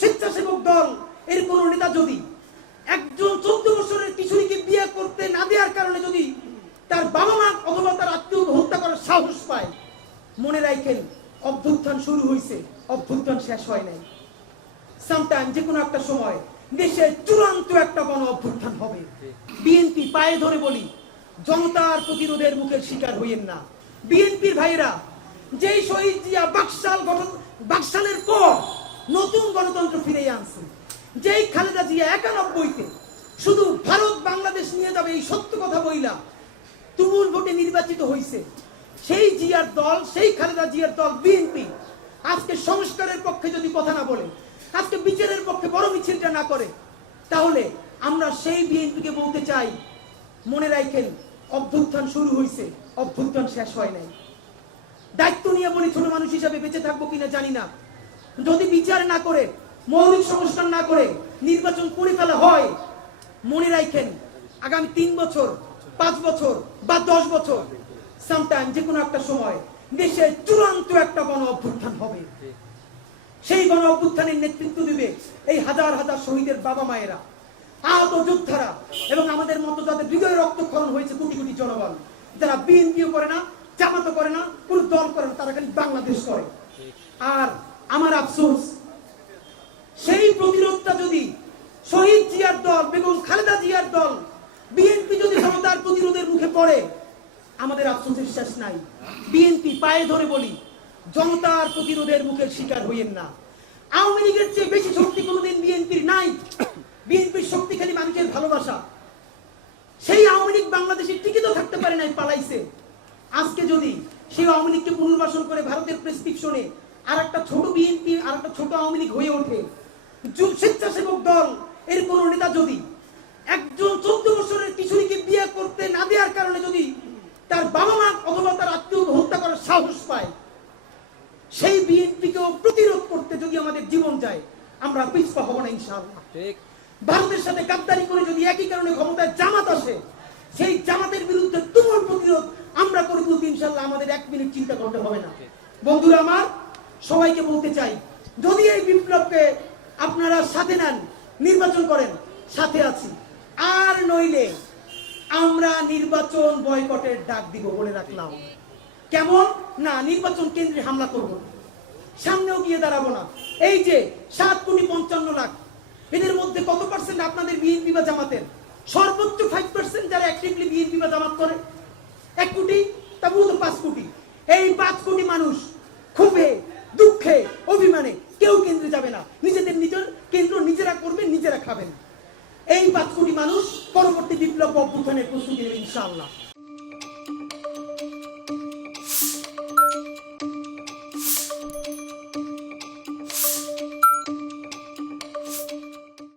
স্বেচ্ছাসেবক দল এর কোন নেতা যদি একজন 14 বছরের কিশোরীকে বিয়ে করতে না দেওয়ার কারণে যদি তার বাবা মা অথবা তার আত্মীয়কে হত্যা করার সাহস পায়, মনে রাখেন অভ্যুত্থান শুরু হয়েছে, অভ্যুত্থান শেষ হয় নাই। সামটাইম যে কোনো একটা সময় দেশে চূড়ান্ত একটা গণ অভ্যুত্থান হবে। বিএনপি পায়ে ধরে বলি, জনতার প্রতিরোধের মুখের শিকার হইয়েন না। বিএনপির ভাইরা যেই শহীদ জিয়া বাকশালের পর নতুন গণতন্ত্র ফিরে আনছে, যেই খালেদা জিয়া 91-তে শুধু ভারত বাংলাদেশ নিয়ে যাবে এই সত্য কথা বইলা তুমুল ভোটে নির্বাচিত হয়েছে, সেই জিয়ার দল, সেই খালেদা জিয়ার দল বিএনপি আজকে সংস্কারের পক্ষে যদি কথা না বলে, আজকে বিচারের পক্ষে বড় মিছিলটা না করে, তাহলে আমরা সেই বিএনপিকে বলতে চাই, মনে রাখেন অভ্যুত্থান শুরু হয়েছে, অভ্যুত্থান শেষ হয় নাই। দায়িত্ব নিয়ে বলি, ছোট মানুষ হিসাবে বেঁচে থাকবো কিনা জানি না, যদি বিচার না করে, মৌলিক সংস্কার না করে নির্বাচন করে ফেলা হয়, মনে রাখেন আগামী 3 বছর, 5 বছর বা 10 বছর, সামটাইম যে কোনো একটা সময় দেশে চূড়ান্ত একটা গণ অভ্যুত্থান হবে। সেই গণ অভ্যুত্থানের নেতৃত্ব দিবে এই হাজার হাজার শহীদের বাবা মায়েরা, আহত যোদ্ধারা এবং আমাদের মতো যাদের হৃদয়ে রক্তক্ষরণ হয়েছে কোটি কোটি জনগণ, যারা বিএনপিও করে না, জামাতও করে না, কোন দল করে না, তারা খালি বাংলাদেশ করে। আর আমার আফসোস, সেই প্রতিরোধটা যদি শহীদ জিয়ার দল, বেগম খালেদা জিয়ার দল, বিএনপি যদি জনতার প্রতিরোধের মুখে পড়ে, আমাদের আফসোসের শেষ নাই। বিএনপি পায়ে ধরে বলি, জনতার প্রতিরোধের মুখের শিকার হইয়েন না। আওয়ামী লীগের চেয়ে বেশি শক্তি কোনোদিন বিএনপির নাই। বিএনপির শক্তি খালি মানুষের ভালোবাসা। সেই আওয়ামী লীগ বাংলাদেশে টিকিত থাকতে পারে নাই, পালাইছে। আজকে যদি সেই আওয়ামী লীগকে পুনর্বাসন করে ভারতের প্রেসক্রিপশনে আর একটা ছোট বিএনপি, আর একটা ছোট আওয়ামী লীগ হয়ে ওঠে, স্বেচ্ছাসেবক দল এর কোন নেতা যদি একজন 14 বছরের কিশোরীকে বিয়ে করতে না দেওয়ার কারণে যদি তার বাবা মা অথবা তার আত্মীয়কে হত্যা করার সাহস পায়, সেই বিএনপিকেও প্রতিরোধ করতে যদি আমাদের জীবন যায়, আমরা পিছপা হব না ইনশাআল্লাহ। ভারতের সাথে গাদ্দারি করে যদি একই কারণে ক্ষমতায় জামাত আসে, সেই জামাতের বিরুদ্ধে তুমুল প্রতিরোধ আমরা করে তুলতে ইনশাআল্লাহ আমাদের 1 মিনিট চিন্তা করতে হবে না। বন্ধুরা আমার, সবাইকে বলতে চাই, যদি এই বিপ্লবকে আপনারা সাথে নেন, নির্বাচন করেন, সাথে আছি। আর নইলে আমরা নির্বাচন বয়কটের ডাক দিব, বলে রাখলাম। কেমন না, নির্বাচন কেন্দ্রে হামলা করব, সামনেও গিয়ে দাঁড়াবো না। এই যে 7,55,00,000, এদের মধ্যে কত পার্সেন্ট আপনাদের বিএনপি বা জামাতের? সর্বোচ্চ 5% যারা অ্যাক্টিভলি বিএনপি বা জামাত করে। 1 কোটি, তবু তো 5 কোটি। এই 5 কোটি মানুষ ক্ষোভে, দুঃখে, অভিমানে কেউ কেন্দ্রে যাবে না। নিজের কেন্দ্র নিজেরা করবেন, নিজেরা খাবেন। এই 5 কোটি মানুষ পরবর্তী বিপ্লব অভ্যুত্থানের প্রস্তুতি নেবে ইনশাআল্লাহ।